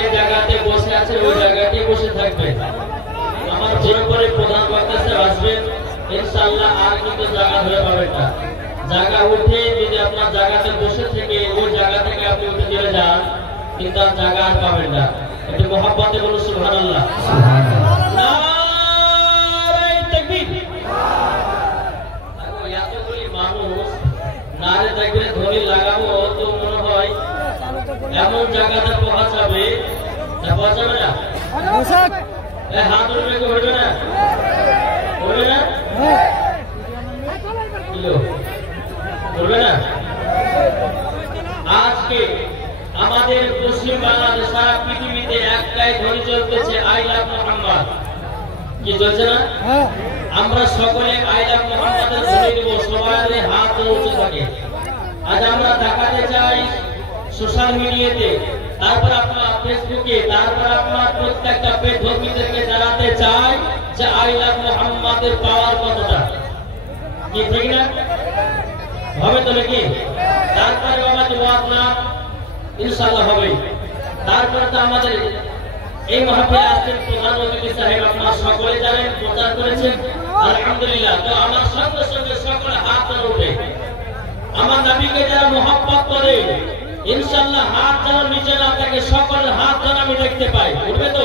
যে জায়গাতে বসে আছে ওই জায়গাতেই বসে থাকবেন। আমার পরে প্রধান বক্তা স্যার আসবেন ইনশাআল্লাহ, আর কিন্তু জায়গা ধরে পাবেন না। জায়গা উঠে যদি আপনার জায়গাতে বসে থেকে ওই জায়গা থেকে আপনি উঠে চলে যান, কিন্তু আর জায়গা আর পাবেন না। একটু মহাব্বতে বলুন সুবহানাল্লাহ। নারে তাকবীর। এতগুলি মানুষ নারে তাকবীর ধ্বনি লাগাবো তো মনে হয় এমন জায়গাতে পৌঁছাবে না, পৌঁছাবে না? হাত উঠবে কি উঠবে না? উঠবে না? উঠবে না? আজকে আমাদের মুসলিম বাংলাদেশ সারা পৃথিবীতে একটাই ধ্বনি চলতেছে, আই লাভ মুহাম্মদ। কি চলছে না? আমরা সকলে আই লাভ মুহাম্মদের ধ্বনি দেব, সবাই হাত উঁচু থাকে। আজ আমরা দেখাতে চাই সোশ্যাল মিডিয়াতে, তারপর আপনার ফেসবুকে, তারপর আপনার প্রত্যেকটা পেটভূমিদেরকে জানাতে চাই যে আই লাভ মুহাম্মদের পাওয়ার কতটা। কি ঠিক না? হবে তো নাকি? তারপরে আমাদের ওয়াজ না ইনশাআল্লাহ হবে। তারপরে তো আমাদের এই মাহফিলে আসছেন প্রধান অতিথি সাহেব, আপনারা সকলে জানেন, প্রচার করেছেন আলহামদুলিল্লাহ। তো আমার সঙ্গে সঙ্গে সকলে হাত উঠে, আমার নবীকে যারা মহব্বত করে ইনশাআল্লাহ হাত যেন নিচে না থাকে, সকলের হাত যেন আমি দেখতে পাই। উঠবে তো?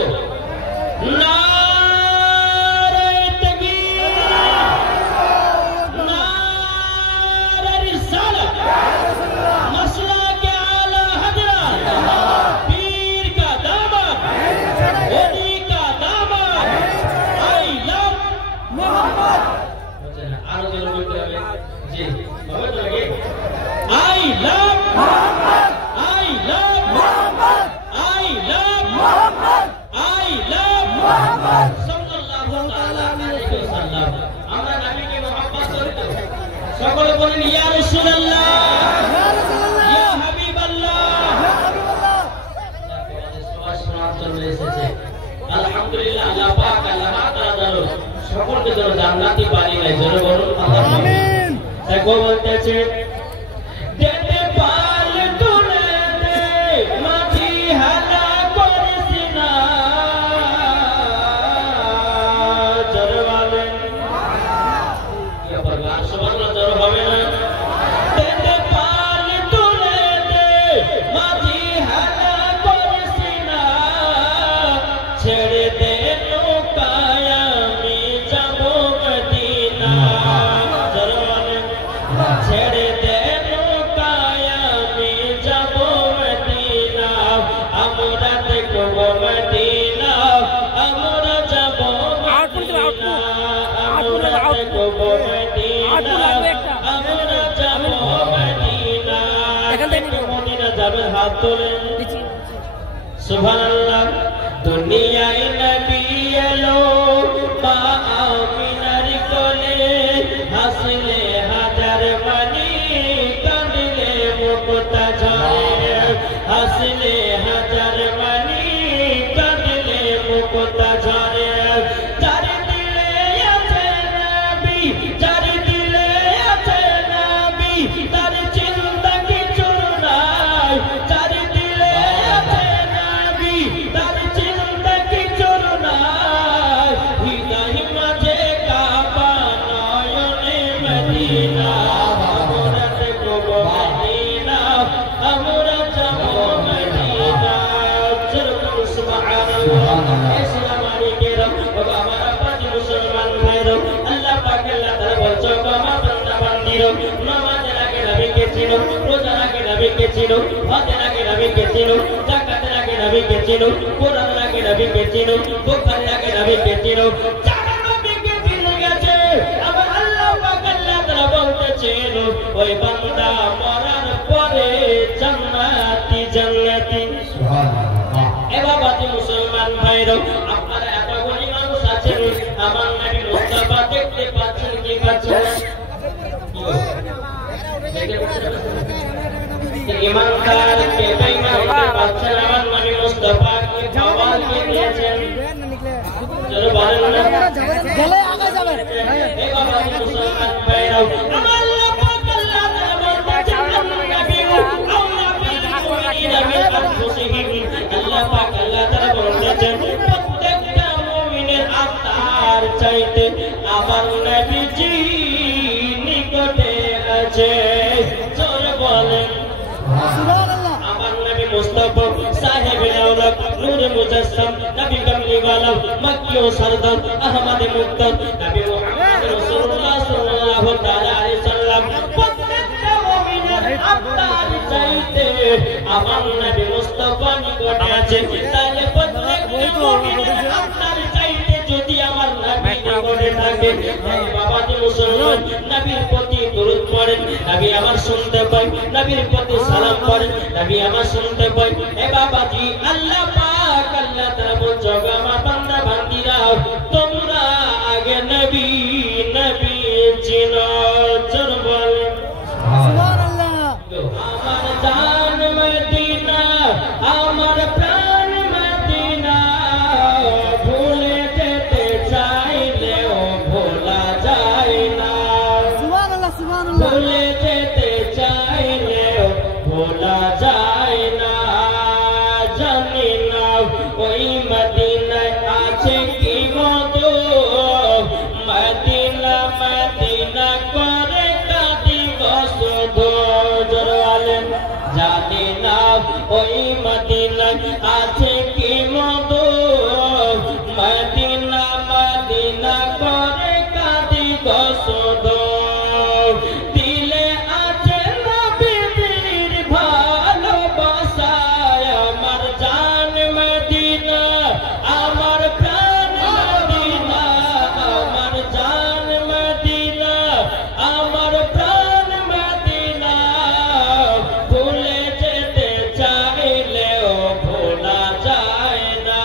নারে তাকবীর, নারে রিসালাত, মাসলাকে আলা হযরত, পীর কা দামাত, ওলি কা দামাত, আই লাভ মুহাম্মদ। আরো জোরে বলতে হবে। জি হবে তো নাকি? I love Muhammad, I love Muhammad, I love Muhammad, I love Muhammad সাল্লাল্লাহু তাআলা আলাইহি ওয়াসাল্লাম। আমরা নবীকে মহব্বত করি তো সকলে বলেন ইয়া রাসূলুল্লাহ, ইয়া রাসূলুল্লাহ, ইয়া হাবিবাল্লাহ, ইয়া হাবিবাল্লাহ। সবাই শোনার জন্য এসেছে আলহামদুলিল্লাহ। আল্লাহ পাক আল্লাহ তাআলা সকলকে যেন জান্নাতি বানিয়ে দেয়। জোরে বলুন আমিন। তাই কো বলতেছে দেতে পাল তুলে দে মাঝি হালা করছি না, জোরে বলেন কি আবার গান সুবহানাল্লাহ, জোরে হবে না? দেতে পাল তুলে দে মাঝি হালা করছি না, ছেড়ে দে নৌকায় আমি যাব মদিনা, জোরে বলেন ছেড়ে দে নৌকায় আমি যাব মদিনা, আমরা দেখব মদিনা, আমরা যাব মদিনা, আমরা দেখব মদিনা, আমরা যাব মদিনা। মদিনা যাবে হাত তোলে সুবহানাল্লাহ। দুনিয়ায় নবী এলো মা আমিনার কোলে, হাসলে হাজার মানি কাঁদলে মুক্তা ঝরে, হাসলে হাজার মানি কাঁদলে মুক্তা ঝরে। যার দিলে আছে নবী, যার দিলে আছে নবী, তার চিন্তা কিছু নাই, যার দিলে আছে নবী, তার চিন্তা কিছু নাই। হৃদয় মাঝে কাবা নয়নে মদিনা, আমরা দেখব মদিনা, আমরা যাব মদিনা। সুবহানাল্লাহ। ইসলাম আলাইকুম ও আমার পাঁচ মুসলমান ভাইরা, আল্লাহ পাক আল্লাহ তাআলা বলছো আমার বান্দা বান্দিরা, নামাজের আগে নবীকে চিনো, রোজার আগে নবীকে চিনো, হজের আগে নবীকে চিনো, যাকাতের আগে নবীকে চিনো, কোরআনের আগে নবীকে চিনো, বুখারীর আগে নবীকে চিনো। যারা নবীকে চিনে গেছে আমার আল্লাহ পাক আল্লাহ তাআলা বলতেছেন ওই বান্দা মরার পরে জান্নাতি জান্নাতি। সুবহানাল্লাহ। এ বাবা মুসলমান ভাইরা, আপনারা এতগুলি মানুষ আছেন, আমার নবী মুস্তাফা দেখতে পাচ্ছেন কি পাচ্ছেন? ईमानदार के बेईमान के बादशाह আমার নবী মুস্তাফা কে জওয়াব দিয়েছেন। চলো বলেন না গলে আগে যাবে। এই বাবা মুসলমান ভাইরা, আমার আল্লাহ পাক আল্লাহ তাআলা বলতেছেন নবী আউলা বিল মুমিনিনা মিন আনফুসিহিম। আল্লাহ পাক मुस्तफा साहिब औलक नूर मुजस्सम नबी कमली वाला मक्की ও सरदार अहमद मुक्तद नबी मुहम्मद রাসূলুল্লাহ সাল্লাল্লাহু তাআলা আলাইহি সাল্লাম প্রত্যেকটা মুমিনের আপনার চাইতে আমার নবী মুস্তফা নিকটে আছে তাহলে প্রত্যেকটা মুমিনের আপনার চাইতে যদি আমার নবী নিকটে থাকে বাবাজি মুসলমান নবীর প্রতি দরুদ পড়েন নবী আমার শুনতে পাই নবীর প্রতি সালাম পড়েন নবী আমার শুনতে পাই এ বাবাজি আল্লাহ পাক আল্লাহ তাআলা বলছো আমার বান্দা বান্দীরা তোমরা আগে নবী নবী চিনো জোর বলেন সুবহানাল্লাহ আমার জান মদিনা আমার প্রাণ মদিনা ভুলে যেতে চাইলেও ভোলা যায় না সুবহানাল্লাহ সুবহানাল্লাহ ভুলে যেতে চাইলেও ভোলা যায় না জানি না ওই মদিনায় আছে কি মধু মদিনা মদিনা করে কাঁদি বসধু জোরালেন জানি না ওই মদিনায় আছে কি মধু মদিনা মদিনা করে কাঁদি বসধু দিলে আছে নবীর ভালোবাসা আমার জান মদিনা আমার প্রাণ মদিনা আমার জান মদিনা আমার প্রাণ মদিনা ভুলে যেতে চাইলেও ভোলা যায় না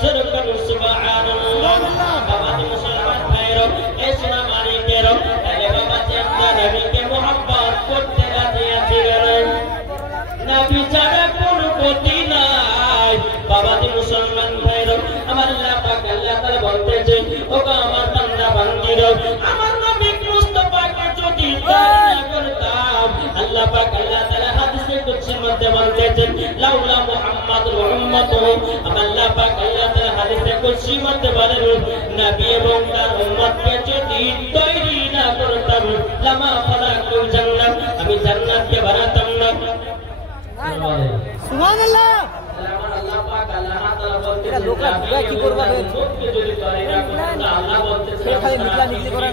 জোরকন সুবহানাল্লাহ বাবাজি মুসলমান ভাইরা ইসলাম মালিকেরা তাহলে বাবাজি আমরা নবীকে মুহাব্বত করতে রাজি আছি নবী ছাড়া কোনো গতি নাই বাবাজি মুসলমান ভাইরা আমার আল্লাহ পাক আল্লাহ তাআলা বলতেছেন ওগো আমার বান্দা বান্দীরা আমার নবী মুস্তাফাকে যদি তারা করতাম আল্লাহ পাক আল্লাহ তাআলা হাদিসে কুদসির মধ্যে বলতেছেন লাউলা মুহাম্মাদুর উম্মতুহু আল্লাহ পাক আল্লাহ তাআলা হাদিসে কুদসির মধ্যে বলেন নবী এবং তার উম্মতকে যদি তৈরি না করতাম লামা ফালাকুল জান্নাত আমি জান্নাতকে বানাতাম না সুবহানাল্লাহ আল্লাহ পাক আল্লাহ তাআলা বলতেছেন এটা লোকা দুয়া কি করবা উম্মতকে যদি তৈরি না করতাম আল্লাহ বলতেছেন খালি মিলা মিলি করে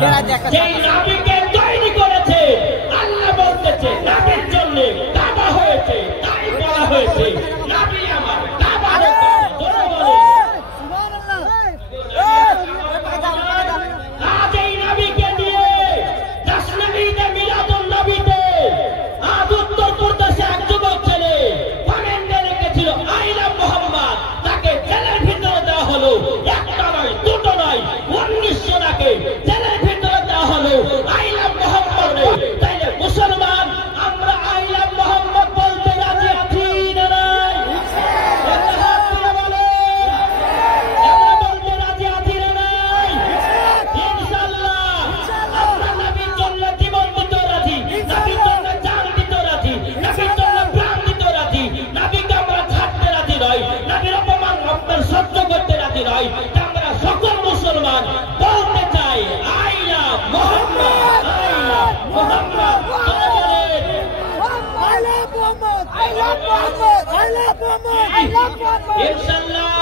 ফেরা দেখা যেই নবীকে তৈরি করেছে আল্লাহ বলতেছে নবীর জন্য কাবা হয়েছে তাই বলা হয়েছে নবী আমার কাবা হয়েছে জোরে বলে সুবহানাল্লাহ আজ এই নবীকে দিয়ে 10 নবীতে মিলাদুন নবীতে আজ উত্তর প্রদেশে এক যুবক ছেলে কমেন্টে লিখেছিল আই লাভ মুহাম্মদ তাকে জেলের ভিতরে দেওয়া হলো একটা নয় দুটো নয় 1900 টাকে জেলের ভিতরে দেওয়া হলো আই লাভ মুহাম্মদ তাইলে মুসলমান আমরা আই লাভ মুহাম্মদ বলতে রাজি আছি না নাই একটা হাত তুলে বলে আমরা বলতে রাজি আছি না নাই ইনশাআল্লাহ আমরা নবীর জন্য জীবন দিতে রাজি নবীর জন্য জান দিতে রাজি নবীর জন্য প্রাণ দিতে রাজি নবীকে আমরা ছাড়তে রাজি নই নবীর অপমান আপনার সহ্য করতে রাজি নই আমরা সকল মুসলমান বলতে চাই I love Muhammad I love Muhammad I love Muhammad I love Muhammad I love Muhammad I love Muhammad ইনশাআল্লাহ